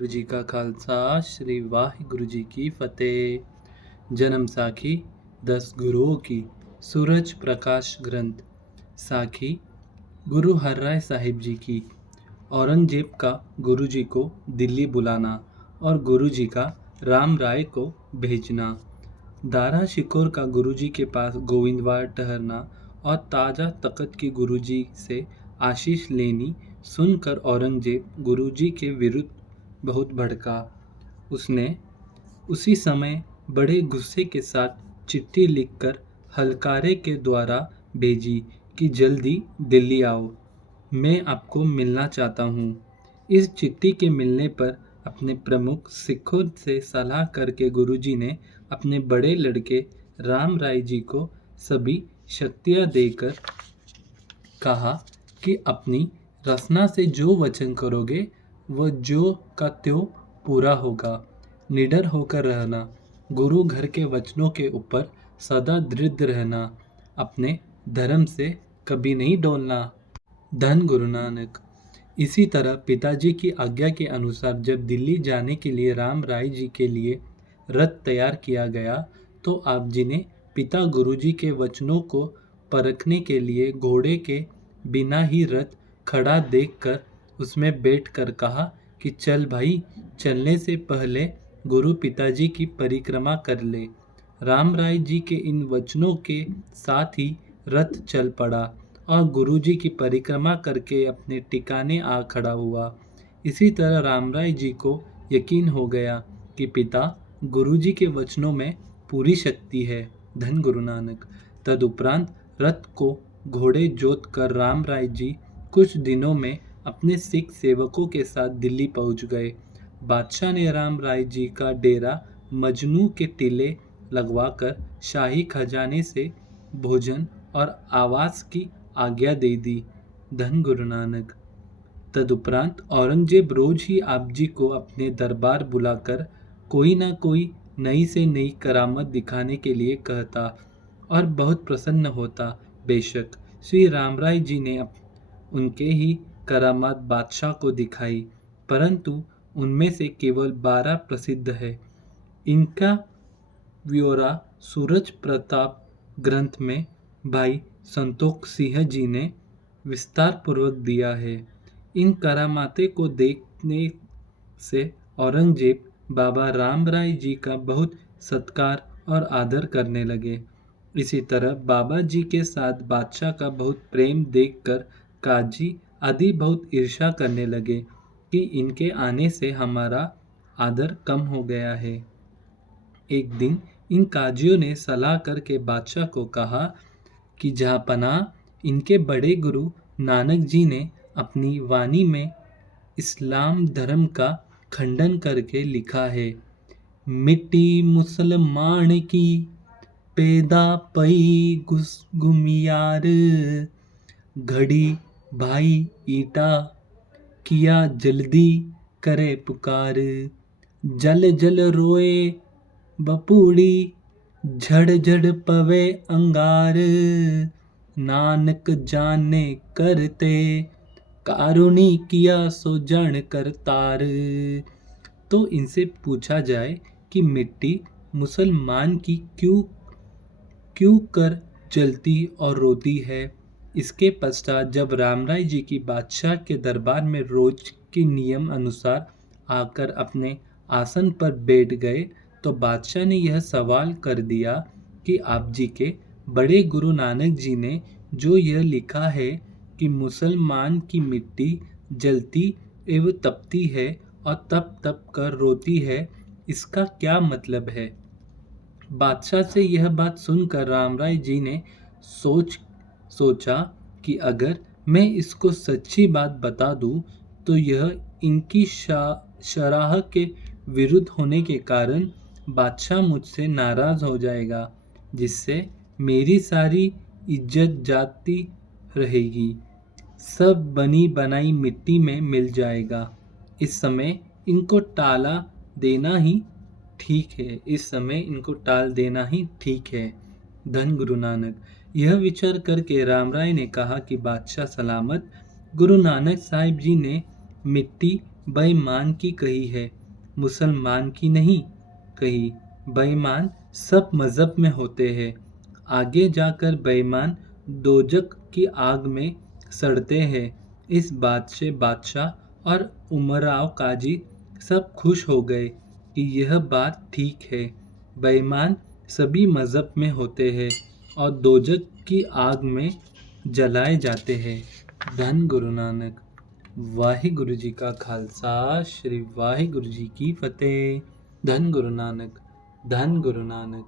गुरु जी का खालसा श्री वाहिगुरु जी की फतेह। जन्म साखी 10 गुरुओं की सूरज प्रकाश ग्रंथ साखी गुरु हरराय साहिब जी की। औरंगजेब का गुरु जी को दिल्ली बुलाना और गुरु जी का राम राय को भेजना। दारा शिकोर का गुरु जी के पास गोविंदवार ठहरना और ताजा तख्त की गुरु जी से आशीष लेनी सुनकर औरंगजेब गुरु जी के विरुद्ध बहुत भड़का। उसने उसी समय बड़े गुस्से के साथ चिट्ठी लिखकर हलकारे के द्वारा भेजी कि जल्दी दिल्ली आओ, मैं आपको मिलना चाहता हूँ। इस चिट्ठी के मिलने पर अपने प्रमुख सिखों से सलाह करके गुरुजी ने अपने बड़े लड़के राम राय जी को सभी शक्तियाँ देकर कहा कि अपनी रसना से जो वचन करोगे वह जो का त्यों पूरा होगा। निडर होकर रहना, गुरु घर के वचनों के ऊपर सदा दृढ़ रहना, अपने धर्म से कभी नहीं डोलना। धन गुरु नानक। इसी तरह पिताजी की आज्ञा के अनुसार जब दिल्ली जाने के लिए राम राय जी के लिए रथ तैयार किया गया तो आप जी ने पिता गुरुजी के वचनों को परखने के लिए घोड़े के बिना ही रथ खड़ा देखकर उसमें बैठकर कहा कि चल भाई, चलने से पहले गुरु पिताजी की परिक्रमा कर ले। राम राय जी के इन वचनों के साथ ही रथ चल पड़ा और गुरुजी की परिक्रमा करके अपने ठिकाने आ खड़ा हुआ। इसी तरह राम राय जी को यकीन हो गया कि पिता गुरुजी के वचनों में पूरी शक्ति है। धन गुरु नानक। तदुपरांत रथ को घोड़े जोत कर राम राय जी कुछ दिनों में अपने सिख सेवकों के साथ दिल्ली पहुंच गए। बादशाह ने राम राय जी का डेरा मजनू के टीले लगवाकर शाही खजाने से भोजन और आवास की आज्ञा दे दी। धन गुरु नानक। तदुपरांत औरंगजेब रोज ही आप जी को अपने दरबार बुलाकर कोई ना कोई नई से नई करामत दिखाने के लिए कहता और बहुत प्रसन्न होता। बेशक श्री रामराय जी ने उनके ही करामात बादशाह को दिखाई, परंतु उनमें से केवल 12 प्रसिद्ध है। इनका ब्यौरा सूरज प्रताप ग्रंथ में भाई संतोख सिंह जी ने विस्तार पूर्वक दिया है। इन करामाते को देखने से औरंगजेब बाबा राम राय जी का बहुत सत्कार और आदर करने लगे। इसी तरह बाबा जी के साथ बादशाह का बहुत प्रेम देखकर काजी आदि बहुत ईर्ष्या करने लगे कि इनके आने से हमारा आदर कम हो गया है। एक दिन इन काजियों ने सलाह करके बादशाह को कहा कि जहाँ पनाह इनके बड़े गुरु नानक जी ने अपनी वाणी में इस्लाम धर्म का खंडन करके लिखा है, मिट्टी मुसलमान की पैदा पई गुमियार, घड़ी भाई ईटा किया जल्दी करे पुकार, जल जल रोए बपूड़ी झड़ झड़ पवे अंगार, नानक जाने करते कारुणी किया सो जान करतार। तो इनसे पूछा जाए कि मिट्टी मुसलमान की क्यों क्यों कर जलती और रोती है। इसके पश्चात जब रामराय जी की बादशाह के दरबार में रोज के नियम अनुसार आकर अपने आसन पर बैठ गए तो बादशाह ने यह सवाल कर दिया कि आप जी के बड़े गुरु नानक जी ने जो यह लिखा है कि मुसलमान की मिट्टी जलती एवं तपती है और तप तप कर रोती है, इसका क्या मतलब है। बादशाह से यह बात सुनकर रामराय जी ने सोचा कि अगर मैं इसको सच्ची बात बता दूं तो यह इनकी शराह के विरुद्ध होने के कारण बादशाह मुझसे नाराज हो जाएगा, जिससे मेरी सारी इज्जत जाती रहेगी, सब बनी बनाई मिट्टी में मिल जाएगा। इस समय इनको टाला देना ही ठीक है, इस समय इनको टाल देना ही ठीक है। धन गुरु नानक। यह विचार करके रामराय ने कहा कि बादशाह सलामत। गुरु नानक साहिब जी ने मिट्टी बेईमान की कही है, मुसलमान की नहीं कही। बेईमान सब मज़हब में होते हैं। आगे जाकर बेईमान दोजक की आग में सड़ते हैं। इस बात से बादशाह और उमराव काजी सब खुश हो गए कि यह बात ठीक है। बेईमान सभी मज़हब में होते हैं और दोजक की आग में जलाए जाते हैं। धन गुरु नानक। वाहिगुरु जी का खालसा, श्री वाहिगुरु जी की फतेह। धन गुरु नानक, धन गुरु नानक।